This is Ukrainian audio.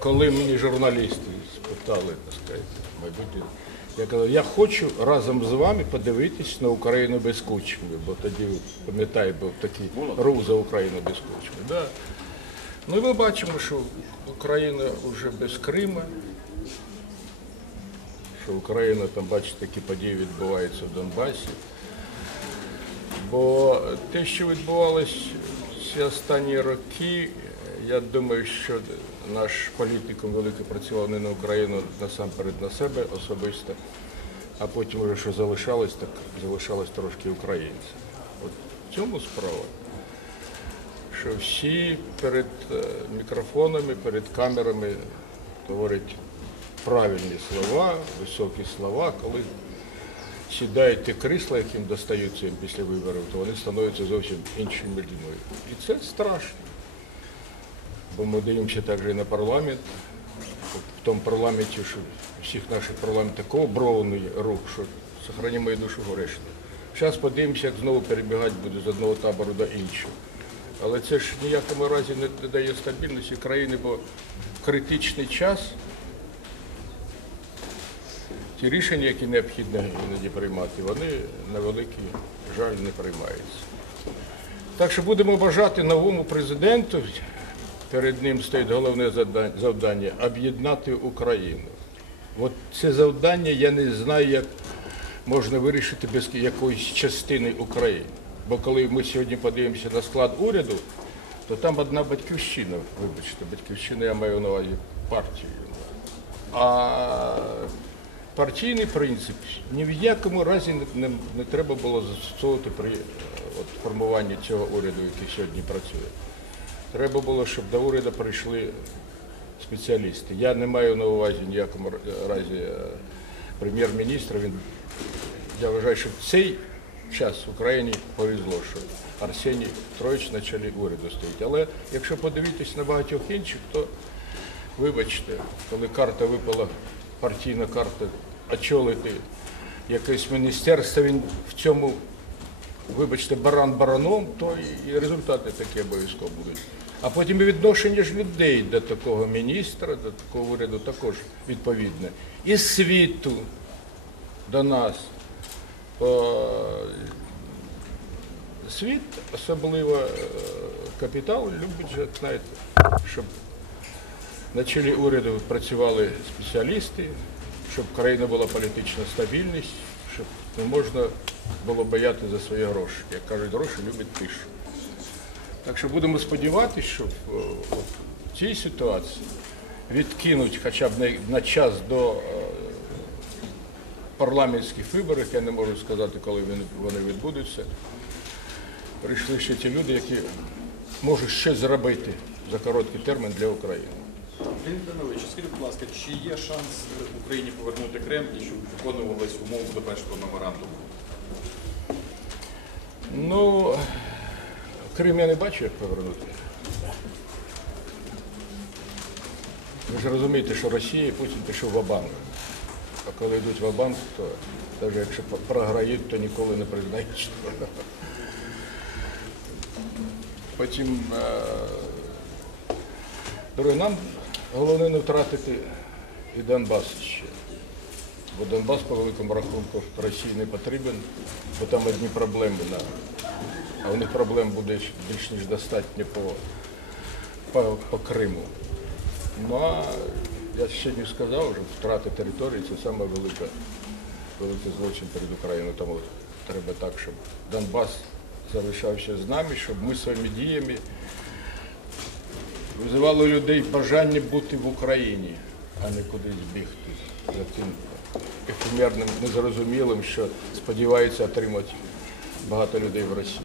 коли мені журналісти спитали, так сказати, майбутнє, я казав, я хочу разом з вами подивитись на Україну без кучми, бо тоді, пам'ятаю, був такий рух за Україну без кучми. Да. Ну і ми бачимо, що Україна вже без Крима, що Україна, там, бачите, такі події відбуваються в Донбасі. Бо те, що відбувалось ці останні роки, я думаю, що наш політикум великий працював не на Україну, насамперед на себе особисто, а потім вже що залишалось, так залишалось трошки українців. От в цьому справа. Що всі перед е, мікрофонами, перед камерами говорять правильні слова, високі слова, коли сідають ті крісла, яким достаються їм після виборів, то вони становляться зовсім іншими людьми. І це страшно. Ми дивимося також і на парламент. В тому парламенті, що всіх наших парламентів такого брований рух, що сохрані мою душу грешну. Зараз подивимося, як знову перебігати буде з одного табору до іншого. Але це ж ніякому разі не дає стабільності країни, бо в критичний час ті рішення, які необхідно іноді приймати, вони на великий жаль не приймаються. Так що будемо бажати новому президенту, перед ним стоїть головне завдання- об'єднати Україну. От це завдання я не знаю, як можна вирішити без якоїсь частини України. Бо коли ми сьогодні подивимося на склад уряду, то там одна батьківщина, вибачте, батьківщина я маю на увазі партію. А партійний принцип ні в якому разі не, не, не треба було застосовувати при е, от, формуванні цього уряду, який сьогодні працює. Треба було, щоб до уряду прийшли спеціалісти. Я не маю на увазі ніякому разі е, прем'єр-міністра. Він, я вважаю, що в цей час Україні повезло, що Арсеній Троїч на чолі уряду стоїть. Але якщо подивитись на багатьох інших, то Вибачте, коли карта випала, партійна карта, очолити якесь міністерство, він в цьому, вибачте, баран бараном, то і результати такі обов'язково будуть. А потім і відношення ж людей до такого міністра, до такого уряду також відповідне. І світу до нас. Світ, особливо е, капітал, любить же, знаєте, щоб на чолі уряду працювали спеціалісти, щоб в країні була політична стабільність, щоб не можна було бояти за свої гроші. Як кажуть, гроші люблять тишу. Так що будемо сподіватися, що в, е, в цій ситуації відкинуть хоча б на, на час до е, парламентських виборів, я не можу сказати, коли вони відбудуться. Прийшли ще ті люди, які можуть щось зробити за короткий термін для України. Леонід Данилович, скажіть, будь ласка, чи є шанс Україні повернути Крем і щоб виконувались умови Будапештського меморандуму? Ну, Крим я не бачу, як повернути. Ви ж розумієте, що Росія і Путін пішов в Абанк. А коли йдуть в Абанк, то навіть якщо програють, то ніколи не признають. Потім е, нам головне не втратити і Донбас ще. Бо Донбас по великому рахунку Росії не потрібен, бо там одні проблеми на а у них проблем буде більш ніж достатньо по, по, по Криму. Ну а я ще не сказав, що втрата території це саме велика, великий злочин перед Україною. Тому треба так, щоб Донбас залишався з нами, щоб ми своїми діями визивали у людей бажання бути в Україні, а не кудись бігти за тим ефемерним, незрозумілим, що сподіваються отримати багато людей в Росії.